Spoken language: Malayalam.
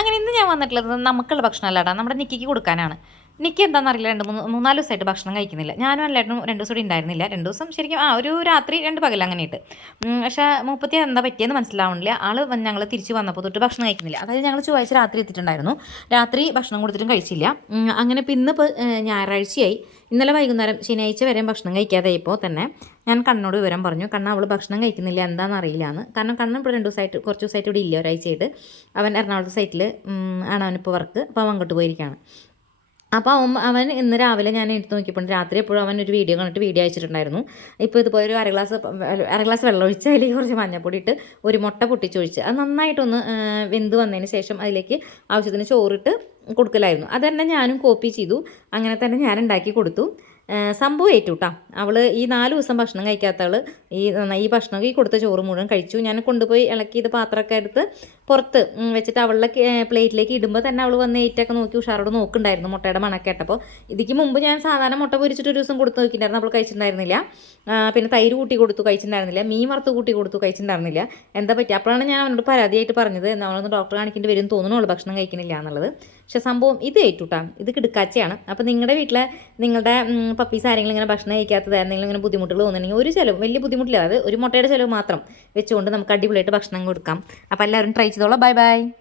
അങ്ങനെ ഇന്ന് ഞാൻ വന്നിട്ടുള്ളത് നമുക്കുള്ള ഭക്ഷണമല്ലാടാ നമ്മുടെ നിക്കിക്ക് കൊടുക്കാനാണ്. നിക്കി എന്താണെന്നറിയില്ല, 2-3-4 ദിവസമായിട്ട് ഭക്ഷണം കഴിക്കുന്നില്ല. ഞാനും അല്ലായിട്ടും 2 ദിവസം കൂടി ഉണ്ടായിരുന്നില്ല. 2 ദിവസം ശരിക്കും ഒരു രാത്രി 2 പകൽ അങ്ങനെയിട്ട്. പക്ഷേ മൂപ്പത്തി എന്താ പറ്റിയെന്ന് മനസ്സിലാവണില്ല. ഞങ്ങൾ തിരിച്ച് വന്നപ്പോൾ തൊട്ട് ഭക്ഷണം കഴിക്കുന്നില്ല. അതായത് ഞങ്ങൾ ചൊവ്വാഴ്ച രാത്രി എത്തിയിട്ടുണ്ടായിരുന്നു. രാത്രി ഭക്ഷണം കൊടുത്തിട്ടും കഴിച്ചില്ല. അങ്ങനെ ഇപ്പോൾ ഇന്നിപ്പോൾ ഞായറാഴ്ചയായി. ഇന്നലെ വൈകുന്നേരം ശനിയാഴ്ച വരെയും ഭക്ഷണം കഴിക്കാതായപ്പോൾ തന്നെ ഞാൻ കണ്ണോട് വിവരം പറഞ്ഞു. അവൾ ഭക്ഷണം കഴിക്കുന്നില്ല, എന്താണെന്ന് അറിയില്ല എന്ന്. കാരണം ഇപ്പോൾ 2 ദിവസമായിട്ട് കുറച്ച് ദിവസമായിട്ട് ഇവിടെ ഇല്ല, ഒരാഴ്ചയായിട്ട്. അവൻ എറണാകുളത്ത് സൈറ്റിൽ ആണ് അവനിപ്പോൾ വർക്ക്. അപ്പോൾ അവൻ അങ്ങോട്ട് പോയിരിക്കുകയാണ്. അപ്പോൾ അവൻ ഇന്ന് രാവിലെ ഞാൻ എടുത്ത് നോക്കിയപ്പോൾ രാത്രി എപ്പോഴും അവൻ ഒരു വീഡിയോ കണ്ടിട്ട് വീഡിയോ അയച്ചിട്ടുണ്ടായിരുന്നു. ഇപ്പോൾ ഇതുപോലെ ഒരു അര ഗ്ലാസ് വെള്ളം ഒഴിച്ച് അതിലേക്ക് കുറച്ച് മഞ്ഞപ്പൊടി ഇട്ട് ഒരു മുട്ട പൊട്ടിച്ചൊഴിച്ച് അത് നന്നായിട്ടൊന്ന് വെന്ത് വന്നതിന് ശേഷം അതിലേക്ക് ആവശ്യത്തിന് ചോറിട്ട് കൊടുക്കലായിരുന്നു. അത് തന്നെ ഞാനും കോപ്പി ചെയ്തു. അങ്ങനെ തന്നെ ഞാൻ ഉണ്ടാക്കി കൊടുത്തു. സംഭവം ഏറ്റു കേട്ടോ. അവൾ ഈ 4 ദിവസം ഭക്ഷണം കഴിക്കാത്ത അവൾ ഈ ഭക്ഷണം ഈ കൊടുത്ത ചോറ് മുഴുവൻ കഴിച്ചു. ഞാൻ കൊണ്ടുപോയി ഇളക്കി ഇത് പാത്രമൊക്കെ എടുത്ത് പുറത്ത് വെച്ചിട്ട് അവളുടെ പ്ലേറ്റിലേക്ക് ഇടുമ്പോൾ തന്നെ അവൾ വന്ന് ഏറ്റൊക്കെ നോക്കി ഉഷാറോട് നോക്കുന്നുണ്ടായിരുന്നു മുട്ടയുടെ മണക്കേട്ടപ്പോൾ. ഇതിക്ക് മുമ്പ് ഞാൻ സാധാരണ മുട്ട പൊരിച്ചിട്ട് ഒരു ദിവസം കൊടുത്ത് നോക്കിയിട്ടുണ്ടായിരുന്നു, അവൾ കഴിച്ചിട്ടുണ്ടായിരുന്നില്ല. പിന്നെ തൈര് കൂട്ടി കൊടുത്തു, കഴിച്ചിട്ടുണ്ടായിരുന്നില്ല. മീൻ വറുത്ത് കൂട്ടി കൊടുത്തു, കഴിച്ചിട്ടുണ്ടായിരുന്നില്ല. എന്താ പറ്റുക? അപ്പോഴാണ് ഞാൻ അവനോട് പരാതിയായിട്ട് പറഞ്ഞത് നമ്മളൊന്ന് ഡോക്ടറെ കാണിക്കേണ്ടി വരും തോന്നുന്നു, ഭക്ഷണം കഴിക്കുന്നില്ല എന്നുള്ളത്. പക്ഷേ സംഭവം ഇത് ഏറ്റുട്ടാ, ഇത് കിടക്കാച്ചയാണ്. അപ്പോൾ നിങ്ങളുടെ വീട്ടിലെ നിങ്ങളുടെ പപ്പീസ് ആരെങ്കിലും ഇങ്ങനെ ഭക്ഷണം കഴിക്കാത്തത് എന്തെങ്കിലും ഇങ്ങനെ ബുദ്ധിമുട്ടുകൾ തോന്നുന്നുണ്ടെങ്കിൽ ഒരു ചിലവ് വലിയ ബുദ്ധിമുട്ടില്ല, അത് ഒരു മുട്ടയുടെ ചിലവ് മാത്രം വെച്ചുകൊണ്ട് നമുക്ക് അടിപൊളിയായിട്ട് ഭക്ഷണം കൊടുക്കാം. അപ്പോൾ എല്ലാവരും ട്രൈ ചെയ്തോളാം. Bye bye.